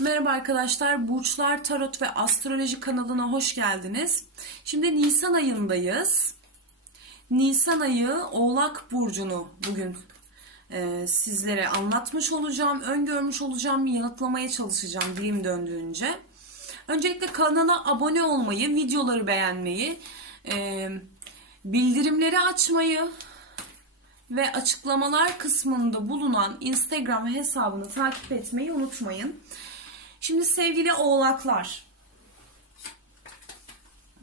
Merhaba arkadaşlar, Burçlar Tarot ve Astroloji kanalına hoş geldiniz. Şimdi Nisan ayındayız. Nisan ayı Oğlak Burcu'nu bugün e, sizlere anlatmış olacağım, öngörmüş olacağım, yanıtlamaya çalışacağım dilim döndüğünce. Öncelikle kanala abone olmayı, videoları beğenmeyi, e, bildirimleri açmayı ve açıklamalar kısmında bulunan Instagram hesabını takip etmeyi unutmayın. Şimdi sevgili oğlaklar.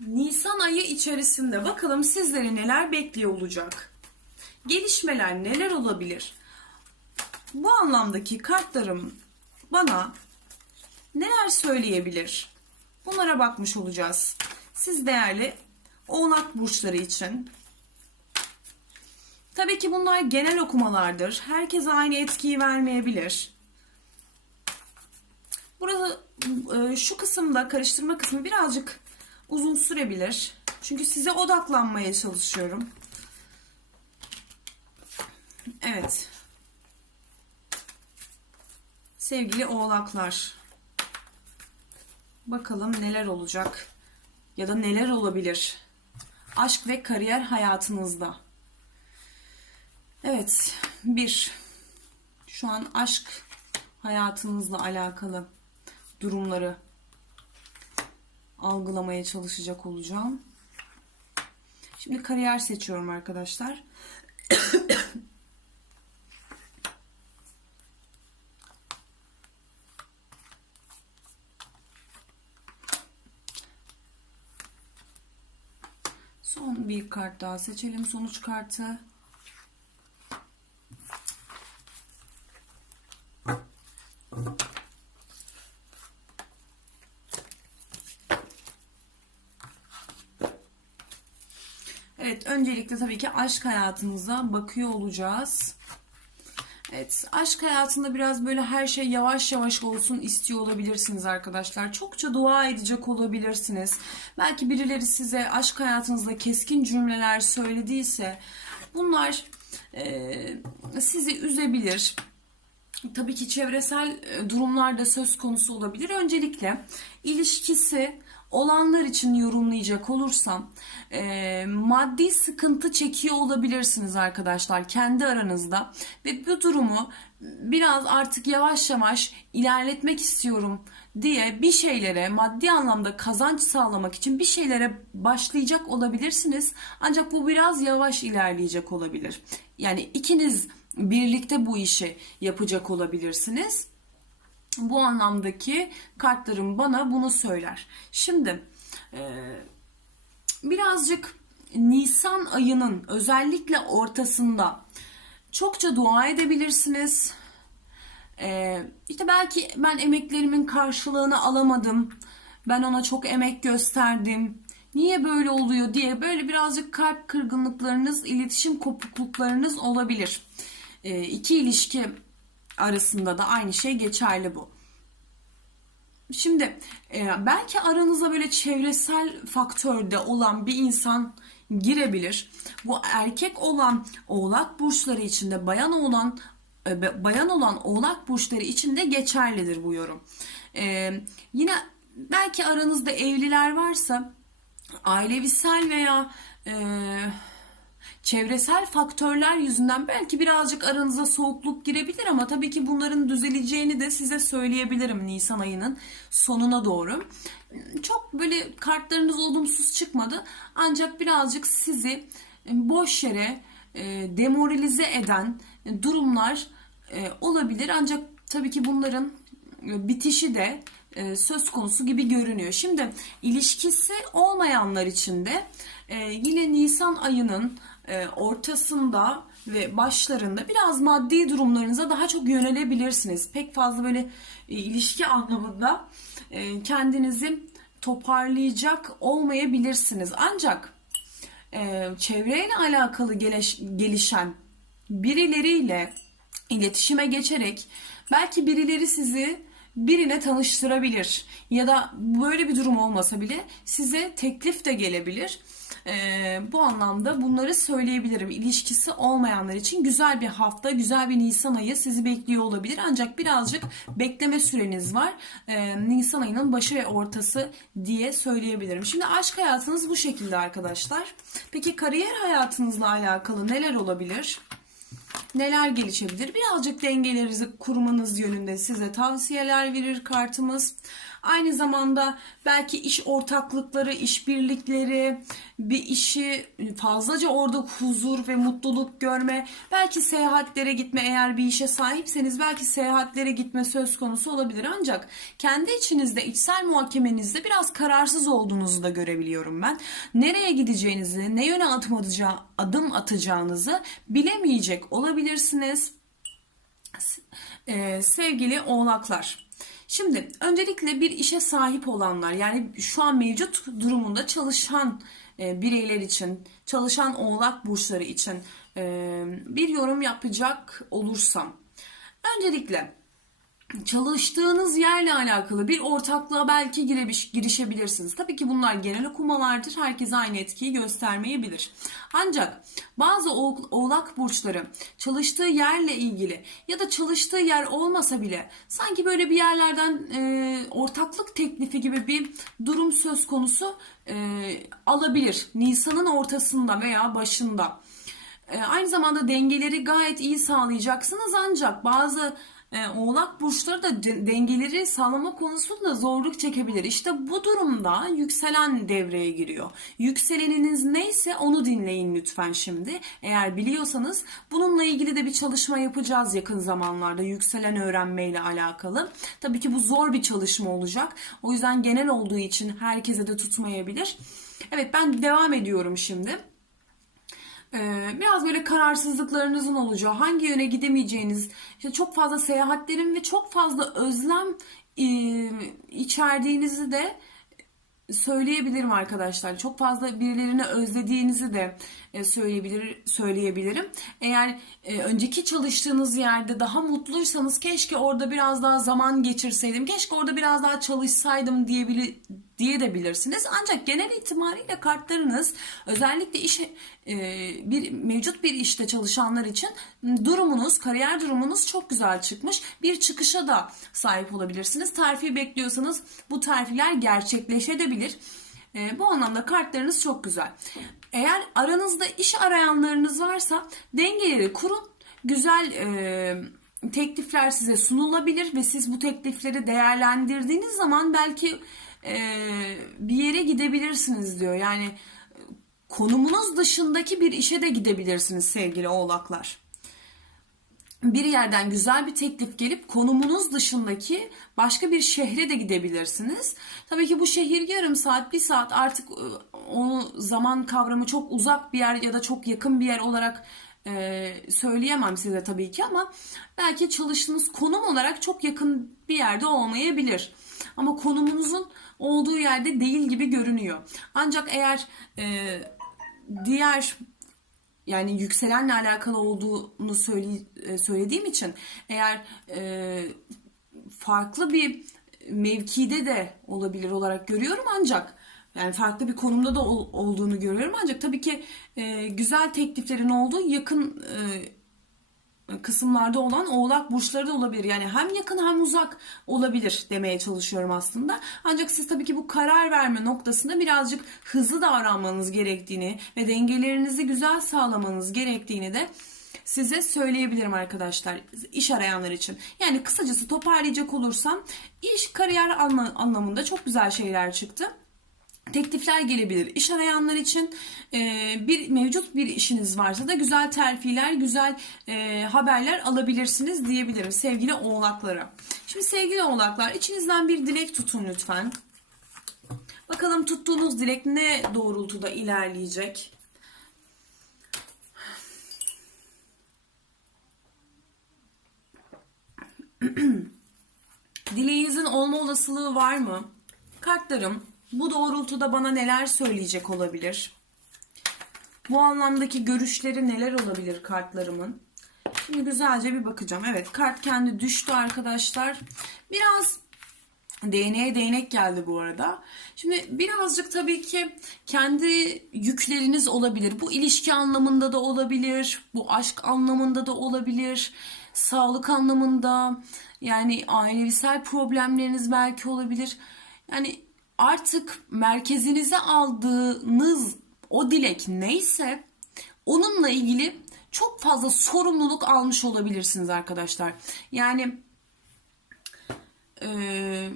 Nisan ayı içerisinde bakalım sizleri neler bekliyor olacak? Gelişmeler neler olabilir? Bu anlamdaki kartlarım bana neler söyleyebilir? Bunlara bakmış olacağız. Siz değerli oğlak burçları için Tabii ki bunlar genel okumalardır. Herkes aynı etkiyi vermeyebilir. Burada e, şu kısımda karıştırma kısmı birazcık uzun sürebilir. Çünkü size odaklanmaya çalışıyorum. Evet. Sevgili oğlaklar. Bakalım neler olacak ya da neler olabilir aşk ve kariyer hayatınızda. Evet, bir şu an aşk hayatınızla alakalı durumları algılamaya çalışacak olacağım. Şimdi kariyer seçiyorum arkadaşlar. Son bir kart daha seçelim. Sonuç kartı. Öncelikle tabii ki aşk hayatınıza bakıyor olacağız. Evet, aşk hayatında biraz böyle her şey yavaş yavaş olsun istiyor olabilirsiniz arkadaşlar. Çokça dua edecek olabilirsiniz. Belki birileri size aşk hayatınızda keskin cümleler söylediyse bunlar e, sizi üzebilir. Tabii ki çevresel e, durumlar da söz konusu olabilir. Öncelikle ilişkisi olanlar için yorumlayacak olursam e, maddi sıkıntı çekiyor olabilirsiniz arkadaşlar kendi aranızda. Ve bu durumu biraz artık yavaş yavaş ilerletmek istiyorum diye bir şeylere maddi anlamda kazanç sağlamak için bir şeylere başlayacak olabilirsiniz. Ancak bu biraz yavaş ilerleyecek olabilir. Yani ikiniz birlikte bu işi yapacak olabilirsiniz bu anlamdaki kartlarım bana bunu söyler. Şimdi e, birazcık Nisan ayının özellikle ortasında çokça dua edebilirsiniz. E, işte belki ben emeklerimin karşılığını alamadım. Ben ona çok emek gösterdim. Niye böyle oluyor diye böyle birazcık kalp kırgınlıklarınız, iletişim kopukluklarınız olabilir. E, iki ilişki arasında da aynı şey geçerli bu. Şimdi e, belki aranıza böyle çevresel faktörde olan bir insan girebilir. Bu erkek olan oğlak burçları içinde bayan olan e, bayan olan oğlak burçları içinde geçerlidir bu yorum. E, yine belki aranızda evliler varsa ailevisel veya çevresel faktörler yüzünden belki birazcık aranıza soğukluk girebilir ama tabii ki bunların düzeleceğini de size söyleyebilirim Nisan ayının sonuna doğru. Çok böyle kartlarınız olumsuz çıkmadı ancak birazcık sizi boş yere e, demoralize eden durumlar e, olabilir ancak tabii ki bunların bitişi de e, söz konusu gibi görünüyor. Şimdi ilişkisi olmayanlar için de yine Nisan ayının e, ortasında ve başlarında biraz maddi durumlarınıza daha çok yönelebilirsiniz. Pek fazla böyle e, ilişki anlamında e, kendinizi toparlayacak olmayabilirsiniz. Ancak çevreyle alakalı gelişen birileriyle iletişime geçerek belki birileri sizi birine tanıştırabilir ya da böyle bir durum olmasa bile size teklif de gelebilir. Ee, bu anlamda bunları söyleyebilirim. İlişkisi olmayanlar için güzel bir hafta, güzel bir Nisan ayı sizi bekliyor olabilir. Ancak birazcık bekleme süreniz var. Ee, Nisan ayının başı ve ortası diye söyleyebilirim. Şimdi aşk hayatınız bu şekilde arkadaşlar. Peki kariyer hayatınızla alakalı neler olabilir? Neler gelişebilir? Birazcık dengelerinizi kurmanız yönünde size tavsiyeler verir kartımız. Aynı zamanda belki iş ortaklıkları, işbirlikleri, bir işi fazlaca orada huzur ve mutluluk görme, belki seyahatlere gitme eğer bir işe sahipseniz belki seyahatlere gitme söz konusu olabilir. Ancak kendi içinizde, içsel muhakemenizde biraz kararsız olduğunuzu da görebiliyorum ben. Nereye gideceğinizi, ne yöne adım, atacağı, adım atacağınızı bilemeyecek olabilirsiniz. Ee, sevgili oğlaklar. Şimdi öncelikle bir işe sahip olanlar yani şu an mevcut durumunda çalışan e, bireyler için, çalışan oğlak burçları için e, bir yorum yapacak olursam. Öncelikle çalıştığınız yerle alakalı bir ortaklığa belki girebiş, girişebilirsiniz. Tabii ki bunlar genel okumalardır. Herkes aynı etkiyi göstermeyebilir. Ancak bazı oğlak burçları çalıştığı yerle ilgili ya da çalıştığı yer olmasa bile sanki böyle bir yerlerden e, ortaklık teklifi gibi bir durum söz konusu e, alabilir. Nisan'ın ortasında veya başında. E, aynı zamanda dengeleri gayet iyi sağlayacaksınız ancak bazı e, oğlak burçları da dengeleri sağlama konusunda zorluk çekebilir. İşte bu durumda yükselen devreye giriyor. Yükseleniniz neyse onu dinleyin lütfen şimdi. Eğer biliyorsanız bununla ilgili de bir çalışma yapacağız yakın zamanlarda yükselen öğrenmeyle alakalı. Tabii ki bu zor bir çalışma olacak. O yüzden genel olduğu için herkese de tutmayabilir. Evet ben devam ediyorum şimdi. Biraz böyle kararsızlıklarınızın olacağı, hangi yöne gidemeyeceğiniz, işte çok fazla seyahatlerin ve çok fazla özlem e, içerdiğinizi de söyleyebilirim arkadaşlar. Çok fazla birilerini özlediğinizi de e, söyleyebilir söyleyebilirim. Eğer e, önceki çalıştığınız yerde daha mutluysanız keşke orada biraz daha zaman geçirseydim. Keşke orada biraz daha çalışsaydım diyebilir diye de bilirsiniz. Ancak genel itibariyle kartlarınız özellikle iş e, bir mevcut bir işte çalışanlar için durumunuz, kariyer durumunuz çok güzel çıkmış. Bir çıkışa da sahip olabilirsiniz. Terfi bekliyorsanız bu terfiler gerçekleşebilir. E, bu anlamda kartlarınız çok güzel. Eğer aranızda iş arayanlarınız varsa dengeleri kurun. Güzel e, teklifler size sunulabilir ve siz bu teklifleri değerlendirdiğiniz zaman belki bir yere gidebilirsiniz diyor. Yani konumunuz dışındaki bir işe de gidebilirsiniz sevgili oğlaklar. Bir yerden güzel bir teklif gelip konumunuz dışındaki başka bir şehre de gidebilirsiniz. Tabii ki bu şehir yarım saat, bir saat artık e, o zaman kavramı çok uzak bir yer ya da çok yakın bir yer olarak e, söyleyemem size tabii ki ama belki çalıştığınız konum olarak çok yakın bir yerde olmayabilir. Ama konumunuzun olduğu yerde değil gibi görünüyor. Ancak eğer e, diğer yani yükselenle alakalı olduğunu söyle, e, söylediğim için eğer e, farklı bir mevkide de olabilir olarak görüyorum ancak yani farklı bir konumda da ol, olduğunu görüyorum ancak tabii ki e, güzel tekliflerin olduğu yakın e, kısımlarda olan oğlak burçları da olabilir. Yani hem yakın hem uzak olabilir demeye çalışıyorum aslında. Ancak siz tabii ki bu karar verme noktasında birazcık hızlı davranmanız gerektiğini ve dengelerinizi güzel sağlamanız gerektiğini de size söyleyebilirim arkadaşlar iş arayanlar için. Yani kısacası toparlayacak olursam iş kariyer anlamında çok güzel şeyler çıktı teklifler gelebilir. İş arayanlar için e, bir mevcut bir işiniz varsa da güzel terfiler, güzel e, haberler alabilirsiniz diyebilirim sevgili oğlaklara. Şimdi sevgili oğlaklar içinizden bir dilek tutun lütfen. Bakalım tuttuğunuz dilek ne doğrultuda ilerleyecek? Dileğinizin olma olasılığı var mı? Kartlarım bu doğrultuda bana neler söyleyecek olabilir? Bu anlamdaki görüşleri neler olabilir kartlarımın? Şimdi güzelce bir bakacağım. Evet kart kendi düştü arkadaşlar. Biraz Değneğe değnek geldi bu arada. Şimdi birazcık tabii ki kendi yükleriniz olabilir. Bu ilişki anlamında da olabilir. Bu aşk anlamında da olabilir. Sağlık anlamında yani ailevisel problemleriniz belki olabilir. Yani artık merkezinize aldığınız o dilek neyse onunla ilgili çok fazla sorumluluk almış olabilirsiniz arkadaşlar. Yani eee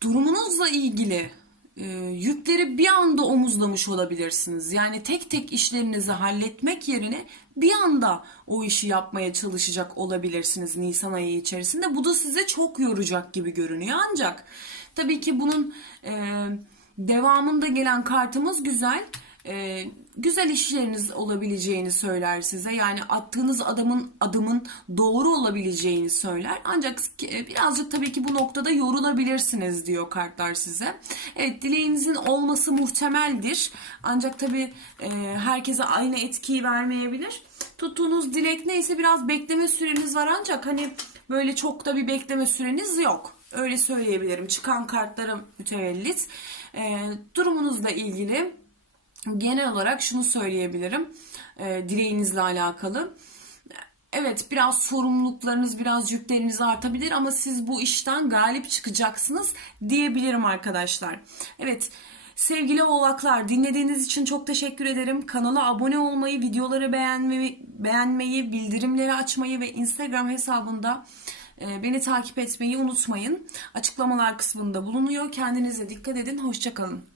durumunuzla ilgili e, yükleri bir anda omuzlamış olabilirsiniz. Yani tek tek işlerinizi halletmek yerine bir anda o işi yapmaya çalışacak olabilirsiniz Nisan ayı içerisinde. Bu da size çok yoracak gibi görünüyor. Ancak tabii ki bunun e, devamında gelen kartımız güzel. E, güzel işleriniz olabileceğini söyler size. Yani attığınız adamın adımın doğru olabileceğini söyler. Ancak e, birazcık tabii ki bu noktada yorulabilirsiniz diyor kartlar size. Evet dileğinizin olması muhtemeldir. Ancak tabii e, herkese aynı etkiyi vermeyebilir. Tuttuğunuz dilek neyse biraz bekleme süreniz var ancak hani böyle çok da bir bekleme süreniz yok. Öyle söyleyebilirim. Çıkan kartlara mütevellit. E, durumunuzla ilgili genel olarak şunu söyleyebilirim e, dileğinizle alakalı. Evet biraz sorumluluklarınız, biraz yükleriniz artabilir ama siz bu işten galip çıkacaksınız diyebilirim arkadaşlar. Evet sevgili oğlaklar dinlediğiniz için çok teşekkür ederim. Kanala abone olmayı, videoları beğenmeyi, beğenmeyi bildirimleri açmayı ve Instagram hesabında e, beni takip etmeyi unutmayın. Açıklamalar kısmında bulunuyor. Kendinize dikkat edin. Hoşçakalın.